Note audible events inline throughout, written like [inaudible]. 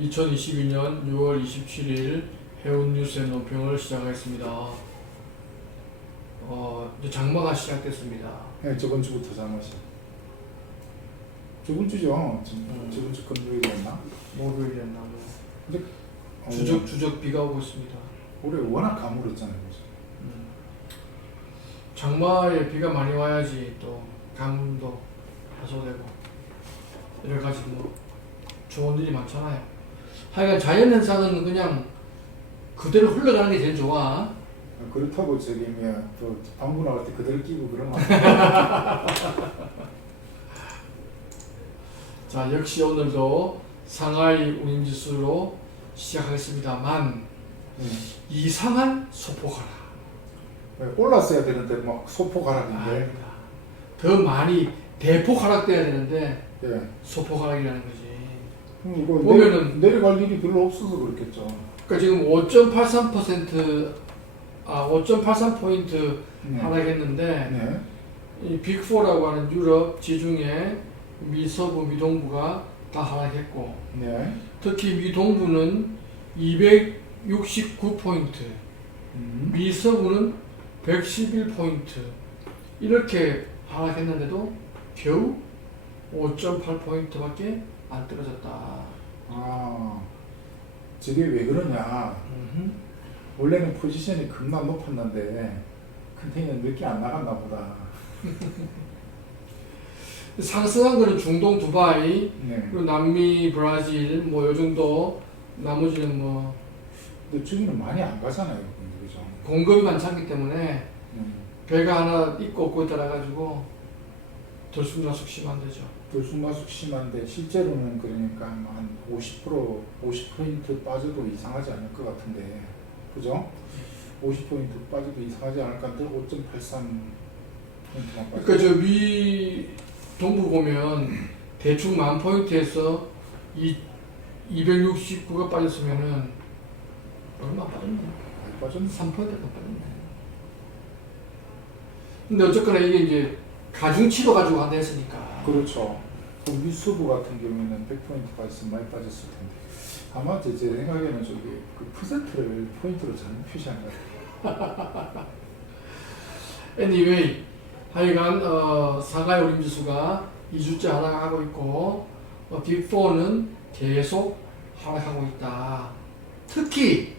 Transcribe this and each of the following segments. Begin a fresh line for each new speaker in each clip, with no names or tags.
2022년 6월 27일 해운뉴스의 논평을 시작하겠습니다. 어, 이제 장마가 시작됐습니다.
네 저번 주부터 장마시. 저번 주죠. 지금
음.
저번 주 금요일이었나?
목요일이었나 뭐.
어,
주적 주적 비가 오고 있습니다.
올해 워낙 가물었잖아요.
음. 장마에 비가 많이 와야지 또 강도 해소되고 여러 가지 뭐 좋은 일이 많잖아요. 하여간 자연 현상은 그냥 그대로 흘러가는 게 제일 좋아.
아, 그렇다고 저기 뭐야 또 방구 나갈 때 그대로 끼고 그러면 안. [laughs]
자 역시 오늘도 상하이 운임지수로 시작하겠습니다만
네.
이상한 소폭하라.
네, 올랐어야 되는데 막 소폭 하락인데.
아닙니다. 더 많이 대폭 하락돼야 되는데
예.
소폭 하락이라는 거지.
음, 이거
보면은-
내려, 내려갈 일이 별로 없어서 그렇겠죠.
그러니까 지금 5.83%아 5.83 포인트
네.
하락했는데
네.
이 빅4라고 하는 유럽 지중해 미서부 미동부가 다 하락했고
네.
특히 미동부는 269 포인트,
음.
미서부는 111 포인트 이렇게 하락했는데도 겨우 5.8 포인트밖에 안 떨어졌다.
아 저게 왜 그러냐?
음흠.
원래는 포지션이 겁나 높았는데 컨테이너 몇개 안 나갔나 보다. [laughs]
상승한 거는 중동 두바이
네.
그리고 남미 브라질 뭐 요 정도 나머지는 뭐
근데 저기는 많이 안 가잖아요, 그죠?
공급이 많지 기 때문에
음.
배가 하나 있고 없고에 따라 가지고 들쑥날쑥 심한 데죠.
들쑥날쑥 심한데 실제로는 그러니까 한 50% 50% 빠져도 이상하지 않을 것 같은데, 그죠? 50포인트 빠져도 이상하지 않을 것 같은데 5.83 포인트만 빠져.
그러니까 저 위 동부 보면 대충 만 포인트에서 이 269가 빠졌으면은 얼마 빠졌나?
많이 빠졌네.
3포인트가 빠졌네. 근데 어쨌거나 이게 이제 가중치로 가지고 한다 했으니까.
그렇죠. 그 미수부 같은 경우에는 100포인트 빠졌으면 많이 빠졌을 텐데. 아마 제, 제 생각에는 저기 그 퍼센트를 포인트로 잘못 표시한 것 같아요.
anyway, 하여간 어, 상하이 올림지수가 2주째 하락하고 있고 어, 빅4는 계속 하락하고 있다. 특히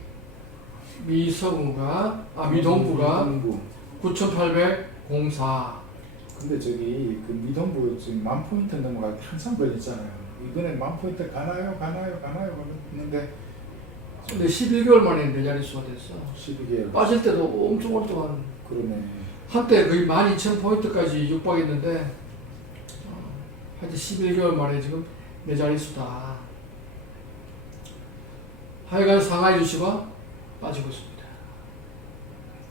미서부가 아 미동부가
미동부.
9,804.
근데 저기 그 미동부 지금 만 포인트 넘어가기 한참 걸렸잖아요. 이번에 만 포인트 가나요, 가나요, 가나요 그랬는데
근데 11개월 만에 네 자릿수가 됐어.
12개월.
빠질 때도 엄청 오랫동안
그러네.
한때 거의 12,000포인트까지 육박했는데 어, 하여튼 11개월 만에 지금 네 자릿수다. 하여간 상하이 주식은 빠지고 있습니다.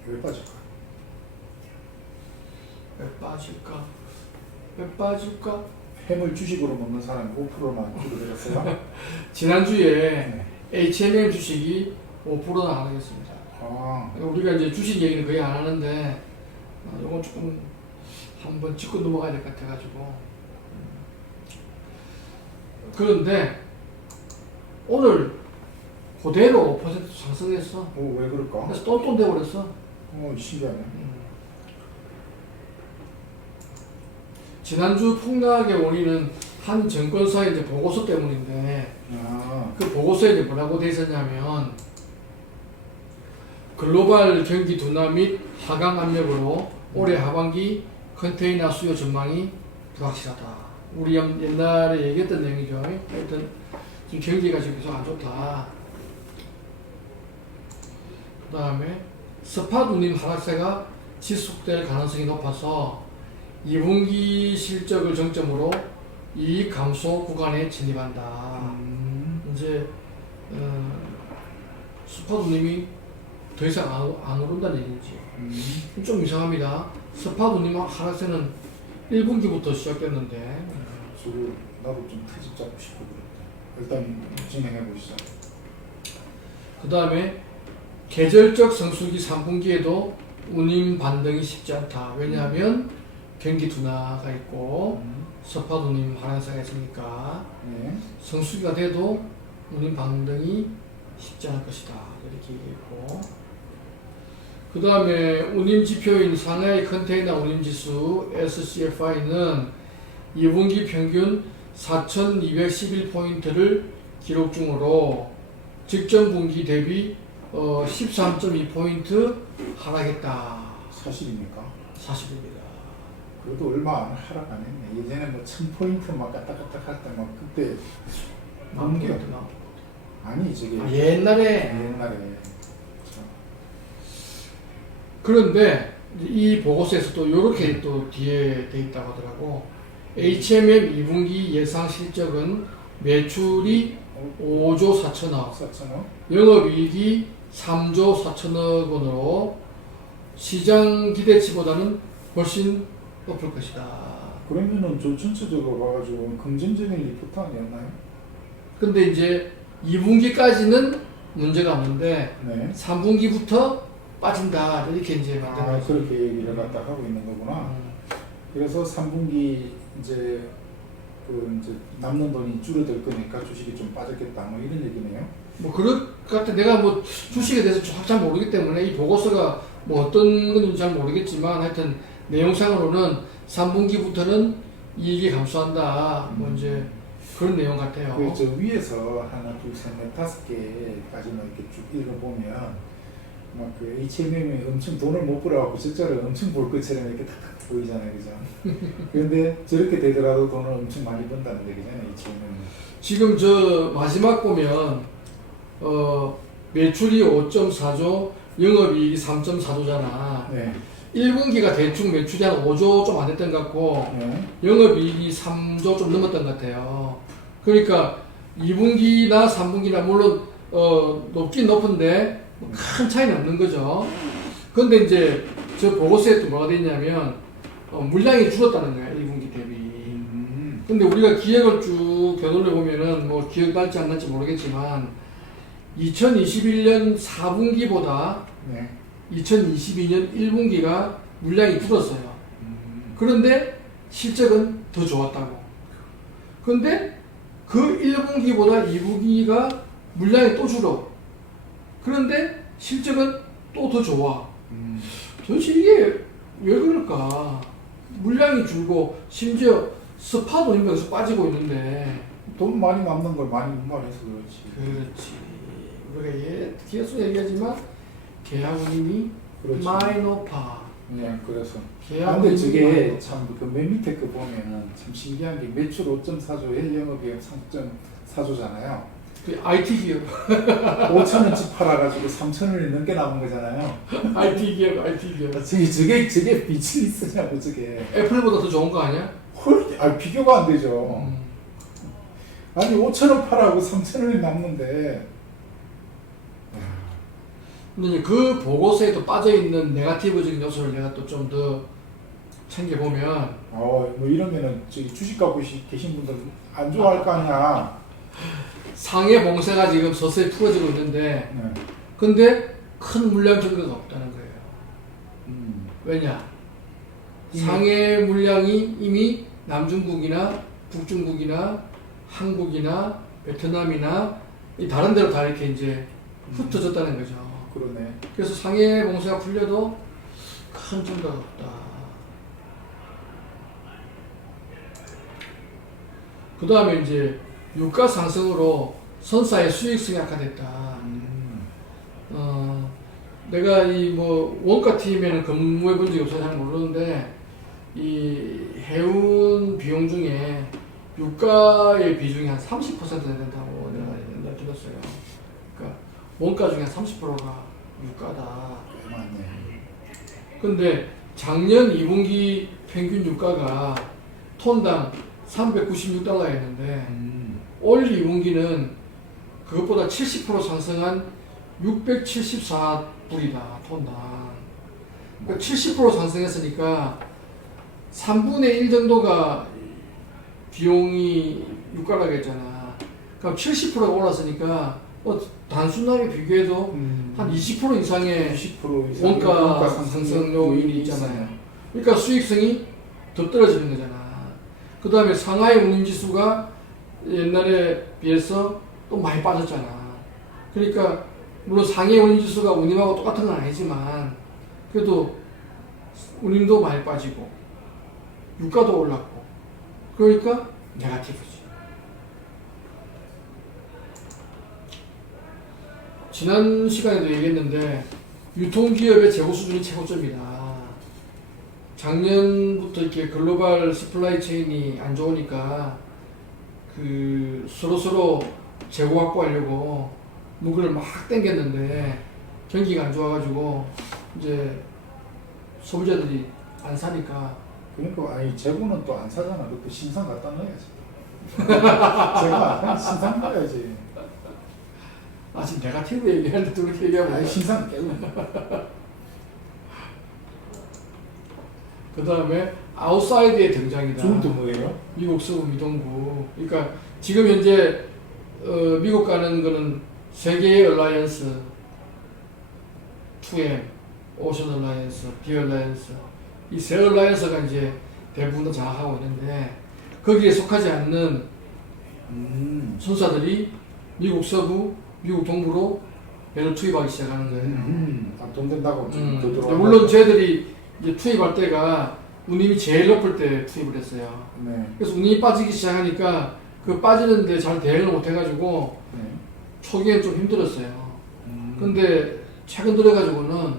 왜 빠질까?
왜 빠질까? 왜 빠질까?
해물 주식으로 먹는 사람이 5%만 줄어들었어요. [laughs]
지난주에
네.
H&M 주식이 5%나 하락했습니다.
아,
우리가 이제 주식 얘기는 거의 안 하는데 어, 이건 조금 한번 짚고 넘어가야 될 것 같아가지고 음. 그런데 오늘 그대로 5% 상승했어.
어, 왜 그럴까?
그래서 똔똔 돼버렸어.
어, 신기하네.
음. 지난주 폭락의 원인은 한 증권사의 이제 보고서 때문인데
아,
그 보고서에 이제 뭐라고 돼 있었냐면 글로벌 경기 둔화 및 하강 압력으로 올해 하반기 컨테이너 수요 전망이 불확실하다. 우리 옛- 옛날에 얘기했던 내용이죠. 하여튼 지금 경기가 지금 계속 안 좋다. 그 다음에 스팟 운임 하락세가 지속될 가능성이 높아서 2분기 실적을 정점으로 이익 감소 구간에 진입한다.
음,
이제 어, 스파도님이 더 이상 안, 안 오른다는 얘기지.
음.
좀 이상합니다. 스파도님 하락세는 1분기부터 시작됐는데
저거 나도 좀 트집 잡고 싶고 그랬다. 일단 진행해 보시죠.
그 다음에 계절적 성수기 3분기에도 운임 반등이 쉽지 않다. 왜냐하면 경기 둔화가 있고
음.
운임 하락세가 있으니까
네.
성수기가 돼도 운임 반등이 쉽지 않을 것이다 이렇게 얘기했고 그 다음에 운임 지표인 상하이 컨테이너 운임 지수 SCFI는 2분기 평균 4,211포인트를 기록 중으로 직전 분기 대비 어, 13.2포인트 하락했다.
사실입니까?
사실입니다.
그래도 얼마 안 하락 안 했네. 예전에 뭐 1000포인트 막 갔다 갔다 할때 막 그때 넘겨. 아니 저게
아, 옛날에
옛날에 참.
그런데 이 보고서에서 또 이렇게 또 뒤에 돼 있다고 하더라고. HMM 2분기 예상 실적은 매출이 5조 4천억,
4천원?
영업이익이 3조 4천억 원으로 시장 기대치보다는 훨씬 높을 것이다.
그러면은 저 전체적으로 봐가지고 긍정적인 리포트 아니었나요?
근데 이제 2분기까지는 문제가 없는데
네.
3분기부터 빠진다 이렇게 이제
아. 그렇게 얘기를 갖다 하고 있는 거구나.
음.
그래서 3분기 이제 그 이제 남는 돈이 줄어들 거니까 주식이 좀 빠졌겠다 뭐 이런 얘기네요.
뭐 그럴 것 같아. 내가 뭐 주식에 대해서 좀잘 모르기 때문에 이 보고서가 뭐 어떤 건지 잘 모르겠지만 하여튼 내용상으로는 3분기부터는 이익이 감소한다. 뭐 이제 그런 내용 같아요.
그저 위에서 하나 둘 셋 넷 다섯 개까지만 이렇게 쭉 읽어보면 막그 H&M이 엄청 돈을 못 벌어갖고 숫자를 엄청 벌 것처럼 이렇게 탁탁 보이잖아요, 그죠? [laughs] 그런데 저렇게 되더라도 돈을 엄청 많이 번다는 얘기잖아요, H&M은.
지금 저 마지막 보면 어 매출이 5.4조, 영업이익이 3.4조잖아.
네.
1분기가 대충 매출이 한 5조 좀 안 됐던 것 같고
네.
영업이익이 3조 좀 넘었던 것 같아요. 그러니까 2분기나 3분기나 물론 어, 높긴 높은데 뭐큰 차이는 없는 거죠. 그런데 이제 저 보고서에 또 뭐가 돼 있냐면 어, 물량이 줄었다는 거야 1분기 대비.
음.
근데 우리가 기획을 쭉 되돌려 보면은 뭐 기억 날지 안 날지 모르겠지만 2021년 4분기보다
네.
2022년 1분기가 물량이 줄었어요.
음.
그런데 실적은 더 좋았다고. 그런데 그 1분기보다 2분기가 물량이 또 줄어. 그런데 실적은 또 더 좋아.
음.
도대체 이게 왜 그럴까? 물량이 줄고 심지어 스파도 인명에서 빠지고 있는데
돈 많이 남는 걸 많이 못 말해서 그렇지.
그렇지. 우리가 예, 계속 얘기하지만 계약운임이
그렇지.
마이너파.
네, 그래서. 근데 저게
마이너파.
참그 맨 밑에 거 보면은 참 신기한 게 매출 5.4조, 영업이익 3.4조잖아요.
그 IT 기업, [laughs]
5천 원씩 팔아가지고 3천 원이 넘게 남은 거잖아요.
IT 기업, IT 기업.
저게 저게 저게 빛이 있으냐고 저게.
애플보다 더 좋은 거 아니야?
헐, 아 비교가 안 되죠.
음.
아니 5천 원 팔아고 3천 원이 남는데.
근데 이제 그 보고서에 또 빠져 있는 네가티브적인 요소를 내가 또 좀 더 챙겨 보면
어, 뭐 이러면은 저기 주식 갖고 시- 계신 분들 안 좋아할 거 아니야.
상해 봉쇄가 지금 서서히 풀어지고 있는데,
네.
근데 큰 물량 증가가 없다는 거예요.
음.
왜냐?
이미-
상해 물량이 이미 남중국이나 북중국이나 한국이나 베트남이나 이 다른 데로 다 이렇게 이제 흩어졌다는 거죠.
그러네.
그래서 상해 봉쇄가 풀려도 큰 증가가 없다. 그 다음에 이제 유가 상승으로 선사의 수익성이 악화됐다.
음.
어, 내가 이 뭐 원가 팀에는 근무해 본 적이 없어서 잘 모르는데 이 해운 비용 중에 유가의 비중이 한 30% 된다고 내가 옛날에 들었어요. 원가 중에 한 30%가 유가다.
꽤 많네.
근데 작년 2분기 평균 유가가 톤당 396달러였는데
음.
올 2분기는 그것보다 70% 상승한 674불이다 톤당. 그러니까 70% 상승했으니까 3분의 1 정도가 비용이 유가라고 했잖아. 그럼 70%가 올랐으니까 뭐 단순하게 비교해도
음.
한 20% 이상의
20% 이상
원가 상승 요인이 있잖아요. 그러니까 수익성이 더 떨어지는 거잖아. 그 다음에 상하이 운임지수가 옛날에 비해서 또 많이 빠졌잖아. 그러니까 물론 상해 운임지수가 운임하고 똑같은 건 아니지만 그래도 운임도 많이 빠지고 유가도 올랐고 그러니까 네가티브 지. 지난 시간에도 얘기했는데 유통기업의 재고 수준이 최고점이다. 작년부터 이렇게 글로벌 서플라이 체인이 안 좋으니까 그 서로 서로 재고 확보하려고 무기를 막 땡겼는데 경기가 안 좋아가지고 이제 소비자들이 안 사니까
그러니까 아니 재고는 또 안 사잖아. 그것도 신상 갖다 넣어야지. [laughs] 제가 신상 넣어야지.
아 지금 네가티브 얘기하는데 또 그렇게 얘기하면
아니 신상 깨고. [laughs]
그 다음에 아웃사이드의 등장이다.
지금도 뭐예요?
미국 서부 미동부. 그러니까 지금 현재 어, 미국 가는 거는 세 개의 얼라이언스, 2M, 오션 얼라이언스, 비 얼라이언스 이 세 얼라이언스가 이제 대부분 장악하고 있는데 거기에 속하지 않는
음.
선사들이 미국 서부, 미국 동부로 배를 투입하기 시작하는 거예요.
음. 아, 돈 된다고
음,
더 들어와.
물론 쟤들이 이제 투입할 때가 운임이 제일 높을 때 투입을 했어요.
네.
그래서 운임이 빠지기 시작하니까 그 빠지는데 잘 대응을 못 해가지고
네.
초기엔 좀 힘들었어요.
음.
근데 최근 들어가지고는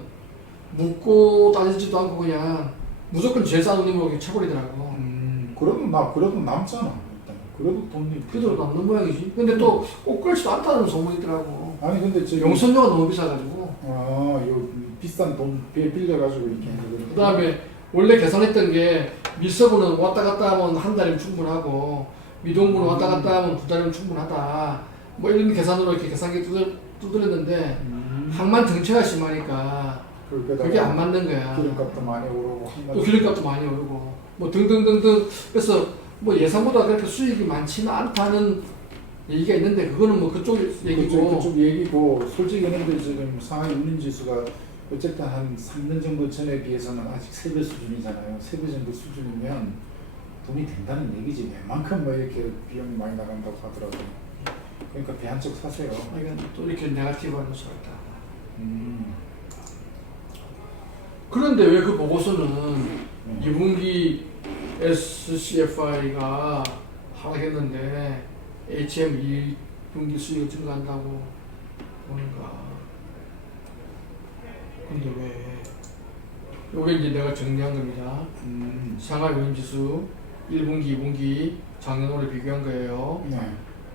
묻고 따지지도 않고 그냥 무조건 제일 싼 운임으로 그냥 쳐버리더라고.
음. 그래도 나 그래도 남잖아. 그래도 돈이.
그대로 남는 모양이지. 근데 또 꼭 그렇지도 않다는 소문이 있더라고.
아니 근데 저기.
용선료가 너무 비싸가지고.
아, 요 비싼 돈 빌- 빌려가지고 이렇게.
그 다음에 원래 계산했던 게 밀서부는 왔다 갔다 하면 한 달이면 충분하고 미동부는 왔다 갔다 하면 두 달이면 충분하다. 뭐 이런 계산으로 이렇게 계산기 두들, 두드렸는데
음.
항만 정체가 심하니까 그게 안 맞는 거야.
기름값도 많이 오르고
또 기름값도 많이 오르고 뭐 등등등등 그래서 뭐 예상보다 그렇게 수익이 많지는 않다는 얘기가 있는데 그거는 뭐 그쪽 얘기고
그쪽, 그쪽 얘기고 솔직히 근데 지금 상하이 운임 지수가 어쨌든 한 3년 정도 전에 비해서는 아직 3배 수준이잖아요. 3배 정도 수준이면 돈이 된다는 얘기지. 웬만큼 뭐 이렇게 비용이 많이 나간다고 하더라고요. 그러니까 배 한쪽 사세요.
그러니까 또 이렇게 네가티브한 요소가 있다.
음.
그런데 왜 그 보고서는
음.
2분기 SCFI가 하락했는데 HM 2분기 수익이 증가한다고 보는가? 근데 왜? 요게 이제 내가 정리한 겁니다.
음.
상하이 운임지수 1분기, 2분기 작년 올해 비교한 거예요.
네.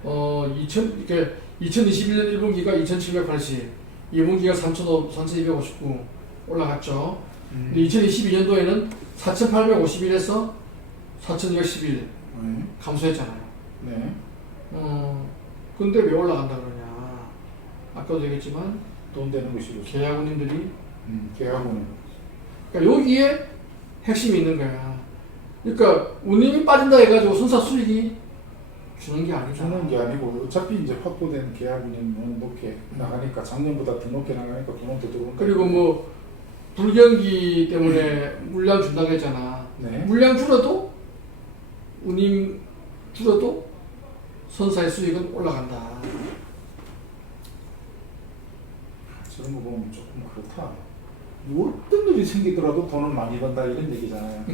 어, 2000, 이렇게 2021년 1분기가 2780, 2분기가 35, 3259 올라갔죠.
음.
근데 2022년도에는 4851에서 4211
네.
감소했잖아요.
네.
어, 근데 왜 올라간다 그러냐. 아까도 얘기했지만,
돈 되는 것이고.
계약운님들이,
음. 계약은
그러니까 여기에 핵심이 있는 거야. 그러니까 운임이 빠진다 해가지고 순사 수익이 주는 게 아니다.
주는 게 아니고 어차피 이제 확보된 계약은행은 높게 나가니까 작년보다 더 높게 나가니까 돈은 더 들어오는
그리고 뭐 불경기 때문에 물량 준다고 했잖아.
네.
물량 줄어도 운임 줄어도 선사의 수익은 올라간다.
저런 거 보면 조금 그렇다. 어떤 일이 생기더라도 돈을 많이 번다 이런 얘기잖아요. [laughs]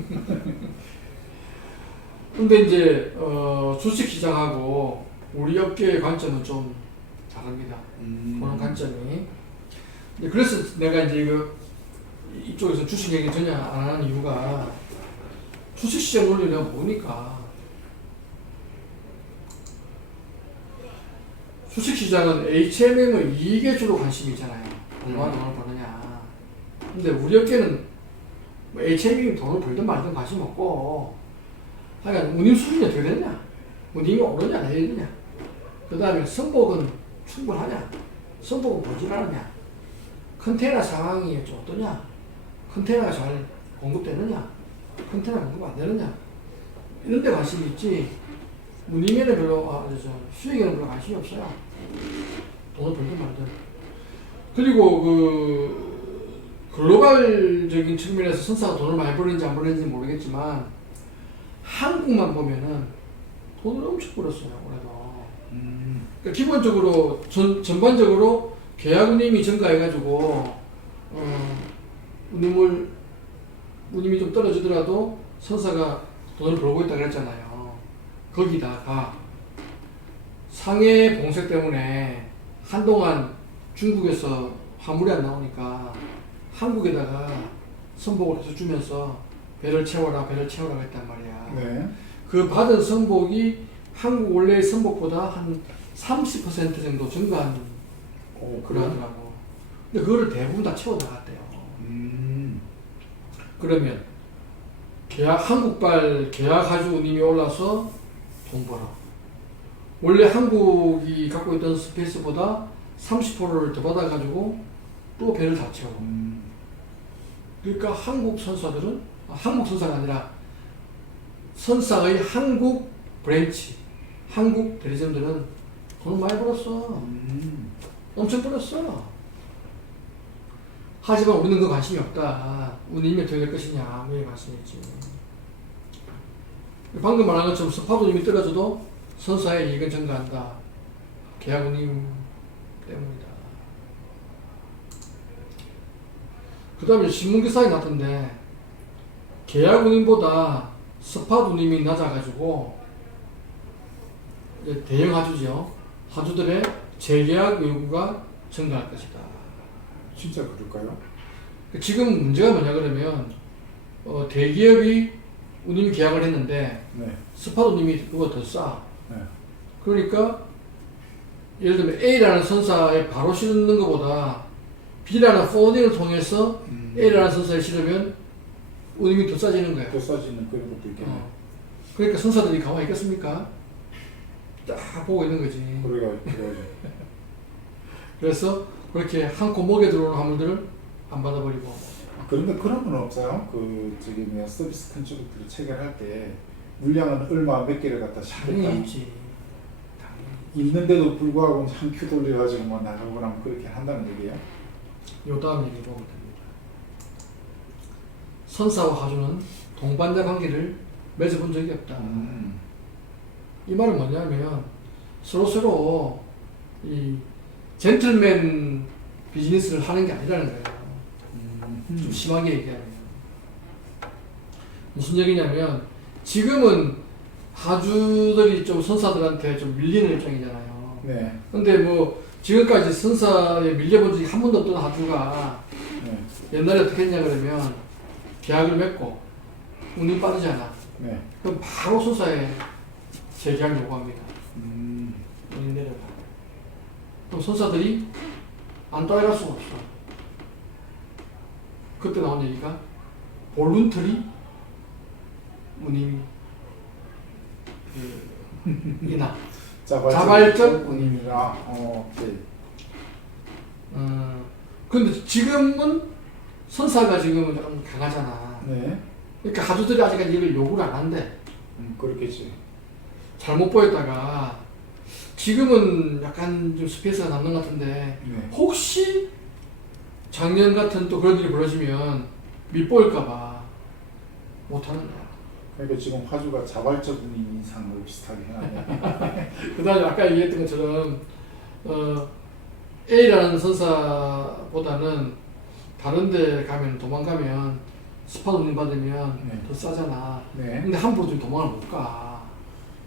근데 이제 어, 주식 시장하고 우리 업계의 관점은 좀 다릅니다.
음.
보는 관점이. 그래서 내가 이제 이거 이쪽에서 주식 얘기 전혀 안 하는 이유가 주식 시장 논리 내가 보니까 주식 시장은 HMM의 이익에 주로 관심이 있잖아요. 얼마나 돈을 버느냐. 근데 우리 업계는 뭐 HMM이 돈을 벌든 말든 관심 없고 하여간 운임 수준이 어떻게 되느냐. 운임이 오르냐 내리느냐. 그 다음에 선복은 충분하냐. 선복은 모자라느냐. 컨테이너 상황이 좀 어떠냐. 컨테이너가 잘 공급되느냐. 컨테이너 공급 안 되느냐. 이런 데 관심이 있지. 운임에는 별로, 아, 저, 수익에는 별로 관심이 없어요. 돈을 벌든 말든. 그리고 그, 글로벌적인 측면에서 선사가 돈을 많이 벌는지 안 벌는지 모르겠지만, 한국만 보면은 돈을 엄청 벌었어요 올해도.
음.
그러니까 기본적으로 전, 전반적으로 계약 운임이 증가해가지고 어, 운임을 운임이 좀 떨어지더라도 선사가 돈을 벌고 있다 그랬잖아요. 거기다가 상해 봉쇄 때문에 한동안 중국에서 화물이 안 나오니까 한국에다가 선복을 해서 주면서 배를 채워라 배를 채워라 했단 말이야.
네.
그 받은 선복이 한국 원래의 선복보다 한 30% 정도 증가한
오, 그래요?
그러더라고. 근데 그거를 대부분 다 채워 나갔대요.
음.
그러면 계약 한국발 계약 가지고 님이 올라서 돈 벌어. 원래 한국이 갖고 있던 스페이스보다 30%를 더 받아가지고 또 배를 다 채워.
음.
그러니까 한국 선사들은 아, 한국 선사가 아니라 선사의 한국 브랜치, 한국 대리점들은 돈을 많이 벌었어.
음.
엄청 벌었어. 하지만 우리는 그 관심이 없다. 운임이 어떻게 될 것이냐, 뭐 이런 말씀이지. 방금 말한 것처럼 스파도 이미 떨어져도 선사의 이익은 증가한다. 계약 운임 때문이다. 그 다음에 신문기사에 났던데, 계약 운임보다 스팟 운임이 낮아가지고, 대형 하주죠. 하주들의 재계약 요구가 증가할 것이다.
진짜 그럴까요?
지금 문제가 뭐냐 그러면 어, 대기업이 운임 계약을 했는데
네.
스팟 운임이 그거 더 싸.
네.
그러니까 예를 들면 A라는 선사에 바로 실는 것보다 B라는 포워딩을 통해서
음.
A라는 선사에 실으면 운임이 더 싸지는 거야.
또 써지는 그런 것도 있겠네.
어. 그러니까 선사들이 가만히 있겠습니까? 딱 보고 있는 거지.
그래가 그래가지고.
그래서 그렇게 한 코 목에 들어오는 화물들을 안 받아버리고
그런데 그런 건 없어요? 그 저기 뭐야 서비스 컨트롤들을 체결할 때 물량은 얼마 몇 개를 갖다.
당연히.
있는데도 불구하고 한 큐 돌려가지고 뭐 나가고 나면 그렇게 한다는 얘기예요?
요 다음 얘기 보면 됩니다. 선사와 하주는 동반자 관계를 맺어본 적이 없다.
음.
이 말은 뭐냐면 서로 서로 이 젠틀맨 비즈니스를 하는 게 아니라는 거예요. 좀
음.
심하게 얘기하면 무슨 얘기냐면 지금은 하주들이 좀 선사들한테 좀 밀리는 입장이잖아요.
네.
근데 뭐 지금까지 선사에 밀려본 적이 한 번도 없던 하주가
네.
옛날에 어떻게 했냐 그러면 계약을 맺고 운이 빠르잖아.
네.
그럼 바로 선사에 재계약 요구합니다.
음.
운이 내려가. 그럼 선사들이 안 따라갈 수가 없어. 그때 나온 얘기가 볼룬터리 운임이 그 인하. [laughs]
자발적, 운임이라. 어, 오케이.
음, 근데 지금은 선사가 지금은 좀 강하잖아.
네.
그러니까 가주들이 아직까지 이걸 요구를 안 한대.
음, 그렇겠지.
잘못 보였다가 지금은 약간 좀 스페이스가 남는 것 같은데
네.
혹시 작년 같은 또 그런 일이 벌어지면 밑보일까봐 못하는 거야.
그러니까 지금 화주가 자발적 운임 인상을 비슷하게 해놨네. [laughs]
그 다음에 아까 얘기했던 것처럼 어, A라는 선사보다는 다른 데 가면 도망가면 스팟 운임 받으면
네.
더 싸잖아.
네.
근데 함부로 좀 도망을 못 가.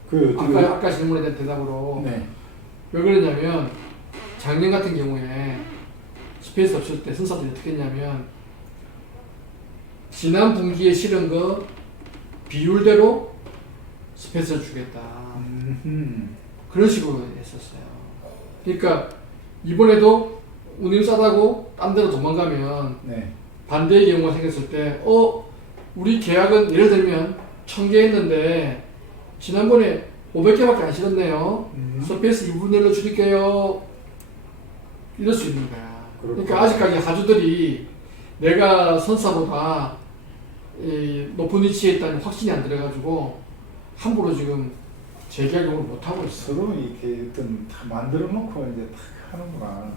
그,
아까, 아까 질문에 대한 대답으로
네.
왜 그러냐면 작년 같은 경우에 스페이스 없을 때 선사들이 어떻게 했냐면 지난 분기에 실은 거 비율대로 스페이스를 주겠다
음.
그런 식으로 했었어요 그러니까 이번에도 운임 싸다고 딴 데로 도망가면
네.
반대의 경우가 생겼을 때 어? 우리 계약은 예를 들면 1000개 했는데 지난번에 500개밖에 안 실었네요
음.
서페이스 2분 내로 줄일게요. 이럴 수 있는 거야.
그렇구나.
그러니까 아직까지 하주들이 내가 선사보다 이 높은 위치에 있다는 확신이 안 들어가지고 함부로 지금 재계약을 못 하고 있어.
서로 이렇게 어떤 다 만들어 놓고 이제 탁 하는구나.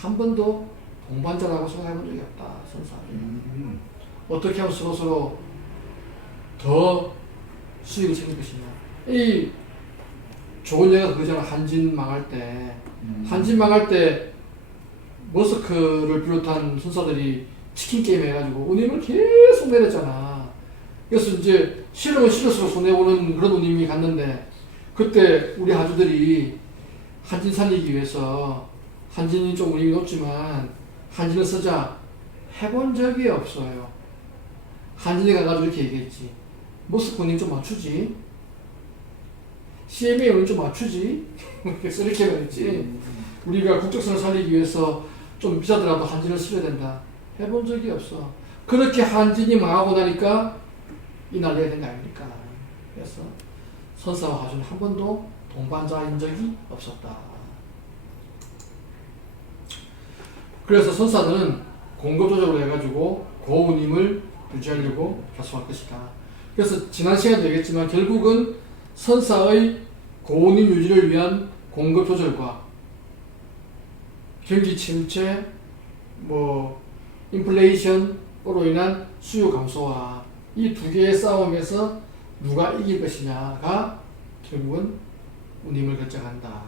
한 번도 동반자라고 생각해본 적이 없다. 선사.
음.
어떻게 하면 서로 서로 더 수익을 챙길 것이냐. 이 좋은 예가 그거잖아. 한진 망할 때.
음.
한진 망할 때 머스크를 비롯한 선사들이 치킨 게임 해가지고 운임을 계속 내렸잖아. 그래서 이제 싫으면 싫을수록 손해보는 그런 운임이 갔는데 그때 우리 하주들이 한진 살리기 위해서 한진이 좀 운임이 높지만 한진을 쓰자 해본 적이 없어요. 한진이 가가지고 이렇게 얘기했지. 머스크 운임 좀 맞추지. CMA 운임 좀 맞추지. [laughs] 이렇게 말했지.
음.
우리가 국적선을 살리기 위해서 좀 비싸더라도 한진을 쓰려야 된다. 해본 적이 없어. 그렇게 한진이 망하고 나니까 이 난리가 된 거 아닙니까? 그래서 선사와 하주는 한 번도 동반자인 적이 없었다. 그래서 선사는 공급 조절을 해가지고 고운임을 유지하려고 결성할 것이다. 그래서 지난 시간도 얘기했지만 결국은 선사의 고운임 유지를 위한 공급 조절과 경기 침체, 뭐 인플레이션으로 인한 수요 감소와 이 두 개의 싸움에서 누가 이길 것이냐가 결국은 운임을 결정한다.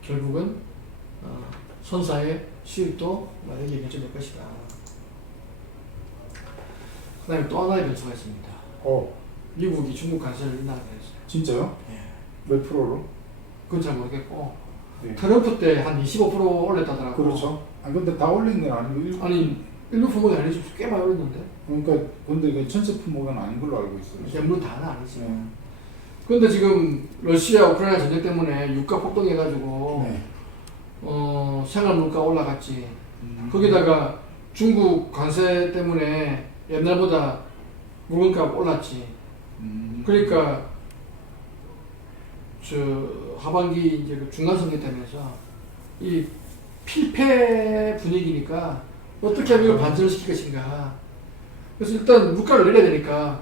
결국은 어, 선사의 수익도 만약에 결정될 것이다. 그 다음에 또 하나의 변수가 있습니다.
어,
미국이 중국 관세를 인하게 했어요.
진짜요?
예.
몇 프로로?
그건 잘 모르겠고
네.
트럼프 때 한 25% 올렸다더라고.
그렇죠. 아 근데 다 올린 건 아니고 일-
아니 일부 품목이 아니지 꽤 많이 올렸는데.
그러니까 근데 그 전체 품목은 아닌 걸로 알고 있어요.
이제 물론 다는 아니지.
네.
근데 지금 러시아 우크라이나 전쟁 때문에 유가 폭등해가지고
네.
어, 생활 물가 올라갔지.
음.
거기다가 중국 관세 때문에 옛날보다 물건값 올랐지.
음.
그러니까 저 하반기 이제 그 중간 선거 때면서 이 필패 분위기니까 어떻게 하면 이걸 반전을 시킬 것인가. 그래서 일단 물가를 내려야 되니까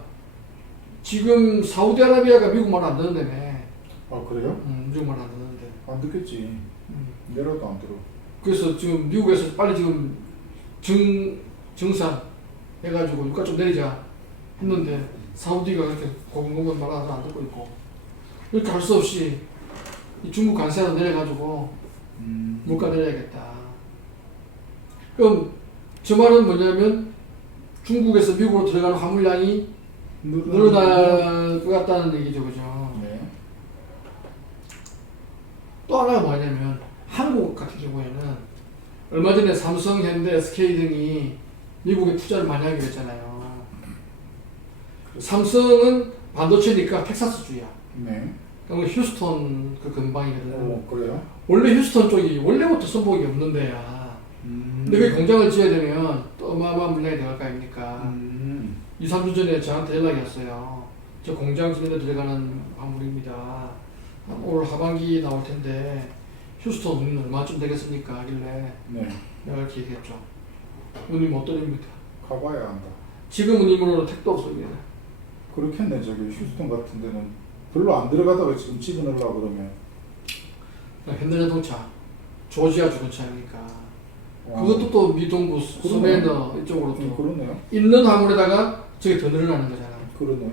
지금 사우디아라비아가 미국 말 안 듣는다며.
아 그래요?
음, 미국 말 안 듣는데.
안 듣겠지.
음.
내려도 안 들어.
그래서 지금 미국에서 빨리 지금 증 증산 해가지고 유가 좀 내리자 했는데 사우디가 그렇게 고분고분 말하서 안 듣고 있고 이렇게 할 수 없이 이 중국 관세도 내려가지고
음.
물가 내려야겠다. 그럼 저 말은 뭐냐면 중국에서 미국으로 들어가는 화물량이 늘어날 것 같다는 얘기죠, 그죠?
네.
또 하나가 뭐냐면 한국 같은 경우에는 얼마 전에 삼성, 현대, SK 등이 미국에 투자를 많이 하기로 했잖아요. 삼성은 반도체니까 텍사스 주야.
네.
그럼 휴스턴 그 근방이거든.
오 그래요?
원래 휴스턴 쪽이 원래부터 선복이 없는 데야.
음.
근데 그 공장을 지어야 되면 또 어마어마한 물량이 들어갈 거 아닙니까?
음.
2, 3주 전에 저한테 연락이 왔어요. 저 공장 짓는 데 들어가는 화물입니다. 올 하반기 나올 텐데 휴스턴 운은 얼마쯤 되겠습니까? 하길래
네.
내가 이렇게 얘기했죠. 운이 못 드립니다.
가봐야 한다.
지금 운임으로는 택도 없습니다.
그렇겠네 저기 휴스턴 같은 데는 별로 안 들어가다가 지금 집어넣으려고 그러면
현대 자동차, 조지아 주근차니까
와.
그것도 또 미동부,
그러네요.
스웨너 이쪽으로
음,
또
그러네요.
있는 화물에다가 저게 더 늘어나는 거잖아.
그러네요.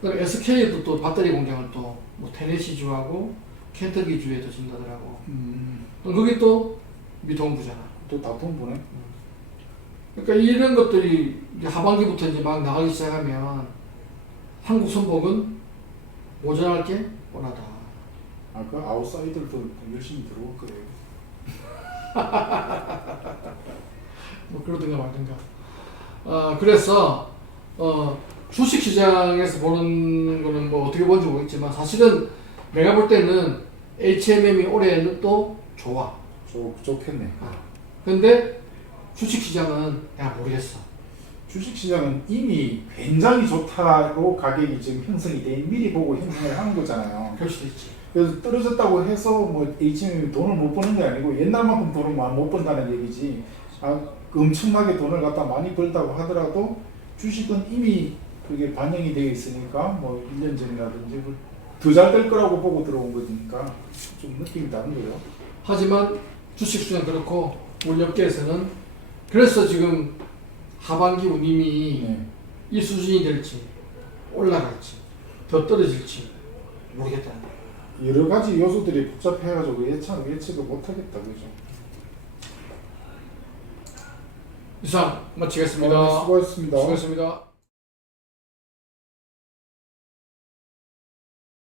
그다음에 SK도 또 배터리 공장을 또뭐 테네시주하고 켄터기주에 또 진다더라고.
음.
그럼 거기 또 미동부잖아.
또다돈 보네.
그러니까 이런 것들이 이제 하반기부터 이제 막 나가기 시작하면 한국 선복은 오전할 게 뻔하다.
아그 아웃사이더도 열심히 들어올 거예요. [laughs]
뭐 그러든가 말든가. 어, 그래서 어, 주식 시장에서 보는 거는 뭐 어떻게 보는지 모르겠지만 사실은 내가 볼 때는 HMM이 올해는 또 좋아.
좋 좋겠네.
근데 주식 시장은 내가 모르겠어.
주식 시장은 이미 굉장히 좋다로 가격이 지금 형성이 돼 미리 보고 형성을 하는 거잖아요.
그럴 수도 있지.
그래서 떨어졌다고 해서 뭐 HM이 돈을 못 버는 게 아니고 옛날만큼 돈을 못 번다는 얘기지. 아 엄청나게 돈을 갖다 많이 벌다고 하더라도 주식은 이미 그게 반영이 되어 있으니까 뭐 1년 전이라든지 더 잘 될 거라고 보고 들어온 거니까 좀 느낌이 다른 거예요.
하지만 주식 시장 그렇고 우리 업계에서는 그래서 지금 하반기 운임이
네.
이 수준이 될지 올라갈지 더 떨어질지
모르겠다.
여러 가지 요소들이 복잡해가지고 예측 예측을 못하겠다 그죠?
이상 마치겠습니다.
어, 수고하셨습니다.
수고했습니다.